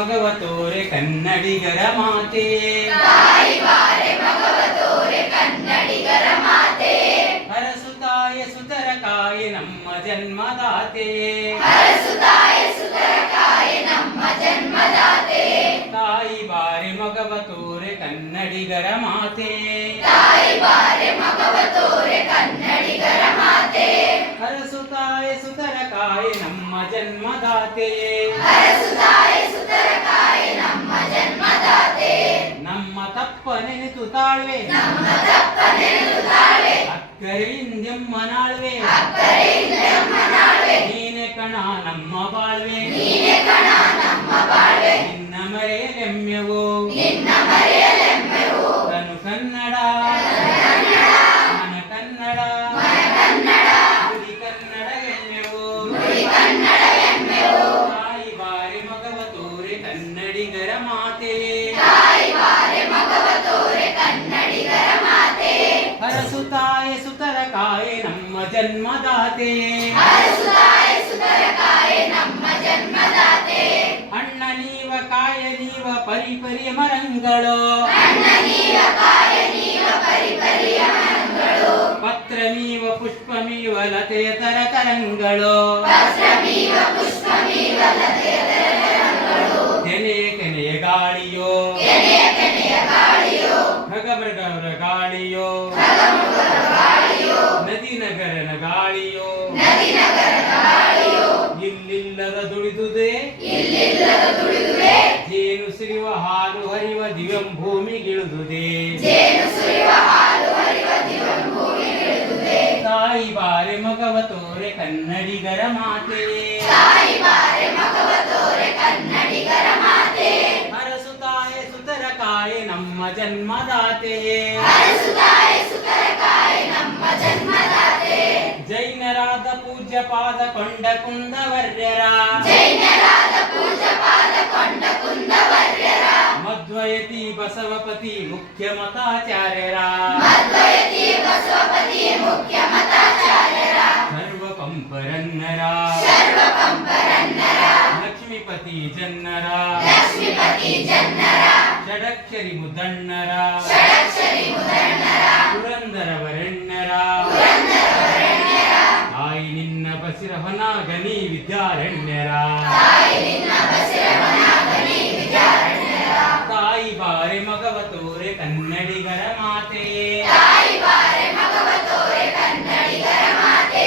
ಮಗವ ತೋರೆ ಕನ್ನಡಿಗರ ಮಾತೆ ತಾಯಿ ಬಾರೆ ಮಗವ ತೋರೆ ಕನ್ನಡಿಗರ ಮಾತೆ ಹರಸುತ್ತಾಯ ಸುತರ ಕಾಯೆ ನಮ್ಮ ಜನ್ಮದಾತೆ ಹರಸುತ್ತಾಯ ಸುತರ ಕಾಯೆ ನಮ್ಮ ಜನ್ಮದಾತೆ ತಾಯಿ ಬಾರೆ ಮಗವ ತೋರೆ ಕನ್ನಡಿಗರ ಮಾತೆ ತಾಯಿ ಬಾರೆ ಮಗವ ತೋರೆ ಕನ್ನಡಿಗರ ಮಾತೆ ಹರಸುತ್ತಾಯ ಸುತರ ಕಾಯೆ ನಮ್ಮ ಜನ್ಮದಾತೆ ಹರಸುತ್ತಾಯ ಸುತರ ಕಾಯೆ ನಮ್ಮ ಜನ್ಮದಾತೆ ನಮ್ಮ ತಪ್ಪ ನೆನೆತು ತಾಳ್ವೆ ನಮ್ಮ ತಪ್ಪ ನೆನೆದು ತಾಳ್ವೆ ಅಕ್ಕರೆಯಿಂದೆಮ್ಮನಾಳ್ವೆ ಅಕ್ಕರೆಯಿಂದೆಮ್ಮನಾಳ್ವೆ ನೀನೆ ಕಣ ನಮ್ಮ ಬಾಳ್ವೆ ನೀನೆ ಕಣ ನಮ್ಮ ಬಾಳ್ವೆ ನಿನ್ನ ಮರೆಯಲೆಮ್ಮೆವು ನಿನ್ನ ಮರೆಯಲೆಮ್ಮೆವು ತನು ಕನ್ನಡ ಮನ ಕನ್ನಡ ಕನ್ನಡ ನುಡಿ ಕನ್ನಡ ಎಮ್ಮೆವು ನುಡಿ ಕನ್ನಡ ಎಮ್ಮೆವು ತಾಯಿ ಬಾರಿ ಮಗವ ತೋರೆ ಕನ್ನಡಿಗರ ಮಾತೆ ತಾಯಿ ಬಾರೆ ಮಗವ ತೋರೆ ಕನ್ನಡಿಗರ ಮಾತೆ ಹರಸುತ್ತಾಯ ಸುತರ ಕಾಯೆ ನಮ್ಮ ಜನ್ಮದಾತೆ ಹರಸುತ್ತಾಯ ಸುತರ ಕಾಯೆ ನಮ್ಮ ಜನ್ಮದಾತೆ ಅಣ್ಣ ನೀವ ಕಾಯ ನೀವ ಪರಿಪರಿಯ ಮರಂಗಳು ಅಣ್ಣ ನೀವ ಕಾಯ ನೀವ ಪರಿಪರಿಯ ಮರಗಳು ಪತ್ರ ನೀವ ಪುಷ್ಪಮೀವ ಲತೆಯ ತರಂಗಳು ವಸ್ತ್ರಮೀವ ಪುಷ್ಪಮೀವ ಲತೆಯ ತರಂಗಳು ತೆನೆಯ ಕೆನೆಯ ಗಾಳಿಯೋ ಕೆನೆಯ ಕೆನೆಯ ಗಾಳಿಯೋ ಖಗಮೃಗವರ ಗಾಳಿಯೋ ಖಗಮೃಗರ ಗಾಳಿಯೋ ನದಿ ನಗರನ ಗಾಳಿಯೋ ನದಿ ನಗರದ ಗಾಳಿಯೋ ಇಲ್ಲಿಲ್ಲದ ದುಡಿದುದೇ ಇಲ್ಲಿಲ್ಲದ ದುಡಿದುವೆ ಜೇನು ಸುರಿಯುವ ಹಾಲು ಹರಿವ ದಿವ್ಯಂ ಭೂಮಿಗಿಳಿದುದೇ ಜೇನು ಸುರಿಯುವ ಹಾಲು ಹರಿವ ದಿವಂ ಭೂಮಿಗಿಳಿದುವೆ ತಾಯಿ ಬಾರೆ ಮಗವ ತೋರೆ ಕನ್ನಡಿಗರ ಮಾತೆ ತಾಯಿ ಬಾರೆ ಮಗವ ತೋರೆ ಕನ್ನಡಿಗರ ಮಾತೆ ಹರಸುತ್ತಾಯ ಸುತರ ಕಾಯೆ ನಮ್ಮ ಜನ್ಮದಾತೆ ಹರಸುತ್ತಾಯ ಸುತರ ಕಾಯೆ ನಮ್ಮ ಜನ್ಮದಾತೆ ಜೈನರಾದ ಪೂಜ್ಯ ಪಾದ ಕೊಂಡ ಕುಂದವರ್ಯರ ಜೈನರಾದ ಪೂಜ ಪಾದ ಕೊಂಡ ಕುಂದವರ್ಯರ ಮಧ್ವಯತಿ ಬಸವಪತಿ ಮುಖ್ಯ ಮತಾಚಾರ್ಯರ ಮಧ್ವಯತಿ ಬಸವಪತಿ ಮುಖ್ಯ ಮತಾಚಾರ್ಯರ ಸರ್ವ ಪಂಪರನ್ನರ ಸರ್ವಪಂಪರನ್ನರ ಲಕ್ಷ್ಮೀಪತಿ ಜನ್ನರ ಲಕ್ಷ್ಮೀಪತಿ ಜನ್ನರ ಷಡಕ್ಷರಿ ಮುದಣ್ಣರ ಷಡಕ್ಷರಿ ಮುದಣ್ಣರ ಪುರಂದರ ವರೆಣ್ಯರ ಪುರಂದರವರೆಣ್ಯರ ತಾಯಿ ನಿನ್ನ ಬಸಿರಹನ ಗನಿ ವಿದ್ಯಾರಣ್ಯರ ತಾಯಿ ನಿನ್ನ ಬಸಿರವನಾಗಲಿ ವಿದ್ಯಾರಣ್ಯರ ತಾಯಿ ಬಾರೆ ಮಗವ ತೋರೆ ಕನ್ನಡಿಗರ ಮಾತೆ ತಾಯಿ ಬಾರೆ ಮಗವ ತೋರೆ ಕನ್ನಡಿಗರ ಮಾತೆ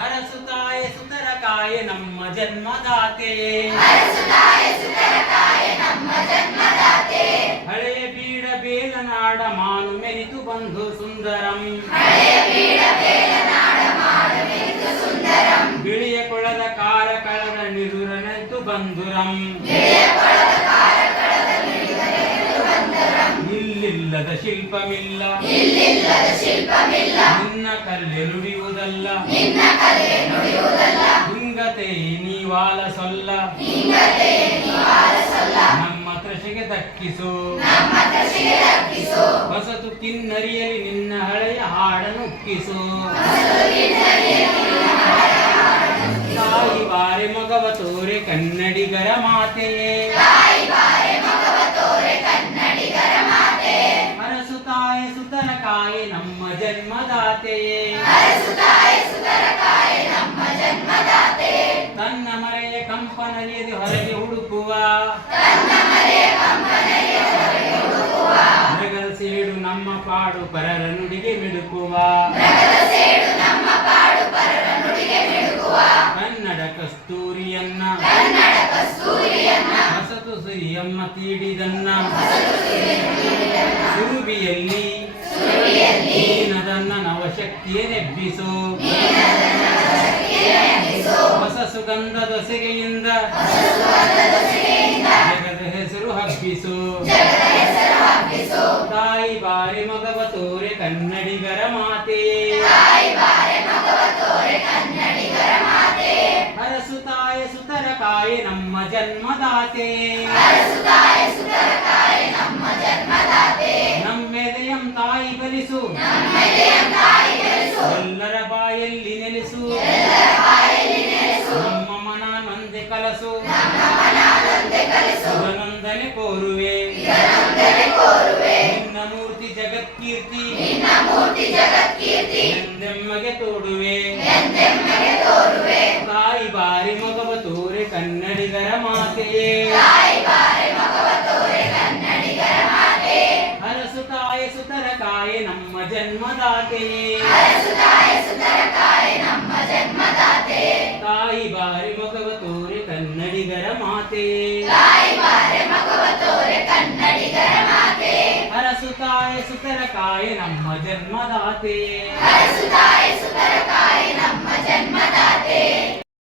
ಹರಸುತ್ತಾಯ ಸುತರ ಕಾಯೆ ನಮ್ಮ ಜನ್ಮದಾತೆ ಹರಸುತ್ತಾಯ ಸುತರ ಕಾಯೆ ನಮ್ಮ ಜನ್ಮದಾತೆ ಹಳೆಯ ಬೀಡ ಬೇಲನಾಡ ಮಾನು ಮೆನಿತು ಬಂಧು ಸುಂದರಂ ಹಳೆಯ ಬೀಡ ಬೇಲನಾಡ ಮಾಡವೆಂದು ಸುಂದರಂ ಬಿಳಿಯ ಕೊಳದ ಕಾರ ಕಳದ ನಿರುರನೆಂತು ಬಂಧುರಂ ಗಿಳಿಯ ಕೊಳದ ಕಾರಕಳದ ಮಿಡಿದರೆಂದು ಬಂದರಂ ಇಲ್ಲಿಲ್ಲದ ಶಿಲ್ಪಮಿಲ್ಲ ಇಲ್ಲಿಲ್ಲದ ಶಿಲ್ಪವಿಲ್ಲ ನಿನ್ನ ಕಲ್ಲೆ ನುಡಿಯುವುದಲ್ಲ ನಿನ್ನ ಕಲೆ ನುಡಿಯುವುದಲ್ಲ ಹಿಂಗತೆ ನೀವಾಲ ಸೊಲ್ಲ ಹಿಂಗತೆ ನಿವಾರಿಸಲ್ಲ ನಮ್ಮ ಕೃಷಿಗೆ ದಕ್ಕಿಸು ನಮ್ಮ ಕೃಷಿಗೆ ದಕ್ಕಿಸು ಹೊಸತು ಕಿನ್ನರಿಯಲಿ ನಿನ್ನ ಹಳೆಯ ಹಾಡನುಕ್ಕಿಸು ತಾಯಿ ಬಾರೆ ಮಗವ ತೋರೆ ಕನ್ನಡಿಗರ ಮಾತೆಯೇ ತಾಯಿ ಬಾರೆ ಮಗವ ತೋರೆ ಕನ್ನಡಿಗರ ಮಾತೆ ಹರಸುತ್ತಾಯ ಸುತರ ಕಾಯೆ ನಮ್ಮ ಜನ್ಮದಾತೆಯೇ ಹರಸುತ್ತಾಯ ಸುತರ ಕಾಯೆ ನಮ್ಮ ಜನ್ಮದಾತೆ ತನ್ನ ಮರೆಯ ಕಂಪನರಿಯದೆ ಹೊರಗೆ ಹುಡುಕುವ ತನ್ನ ಮರೆಯ ಕಂಪನೆಯ ಹೊರಗೆ ಹುಡುಕುವ ಮೃಗದ ಸೇಡು ನಮ್ಮ ಪಾಡು ಪರರ ನುಡಿಗೆ ಮಿಡುಕುವ ಮೃಗದ ಸೇಡು ನಮ್ಮ ಪಾಡು ಪರರ ನುಡಿಗೆ ಮಿಡುಕುವ ಕನ್ನಡ ಕಸ್ತೂರಿಯನ್ನ ಕನ್ನಡ ಕಸ್ತೂರಿಯನ್ನ ಹೊಸತು ಸಿರಿಯಮ್ಮ ತೀಡಿದನ್ನ ಸುರುಬಿಯಲ್ಲಿ ನೀನದನ್ನ ನವಶಕ್ತಿಯ ನೆಬ್ಬಿಸು ಹೊಸ ಸುಗಂಧದ ಸೆಗೆಯಿಂದ ಜಗದ ಹೆಸರು ಹಬ್ಬಿಸು ತಾಯಿ ಬಾರಿ ಮಗವ ತೋರೆ ಕನ್ನಡಿಗರ ಮಾತೆ ತಾಯಿ ಬಾರೆ ಮಗವ ತೋರೆ ಕನ್ನಡಿಗರ ಮಾತೆ ಹರಸುತ್ತಾಯ ಸುತರ ಕಾಯೆ ನಮ್ಮ ಜನ್ಮದಾತೆ ಹರಸುತ್ತಾಯ ಸುತರ ಕಾಯೆ ನಮ್ಮ ಜನ್ಮದಾತೆ ನಮ್ಮೆದೆಯಂ ತಾಯಿ ಬಲಿಸು ನಮ್ಮೆದೆಯ ತಾಯಿ ಬೆಳೆಸು ಎಲ್ಲರ ಬಾಯಲ್ಲಿ ನೆಲೆಸು ಎಲ್ಲರ ಬಾಯಲ್ಲಿ ನೆಲೆಸು ನಮ್ಮ ಮನ ನೊಂದೆ ಕಲಸು ನಮ್ಮ ಮನದೊಂದೆ ಸುರನಂದನೆ ಕೋರುವೆ ನಿನ್ನ ಮೂರ್ತಿ ಜಗತ್ಕೀರ್ತಿ ಎಂದೆಮ್ಮಗೆ ತೋಡುವೆ ತಾಯಿ ಬಾರಿ ಮಗವ ತೋರೆ ಕನ್ನಡಿಗರ ಮಾತೆಯೇ ಹರಸು ತಾಯಿ ಸುತರ ಕಾಯೆ ನಮ್ಮ ಜನ್ಮದಾತೆಯೇ ತಾಯಿ ಬಾರಿ ಮಗವ ತೋರೆ ಕನ್ನಡಿಗರ ಮಾತೆಯೇ ಹರಸು ತಾಯಿ ಸುತರ ಕಾಯೆ ನಮ್ಮ ಜನ್ಮದಾತೆಯೇ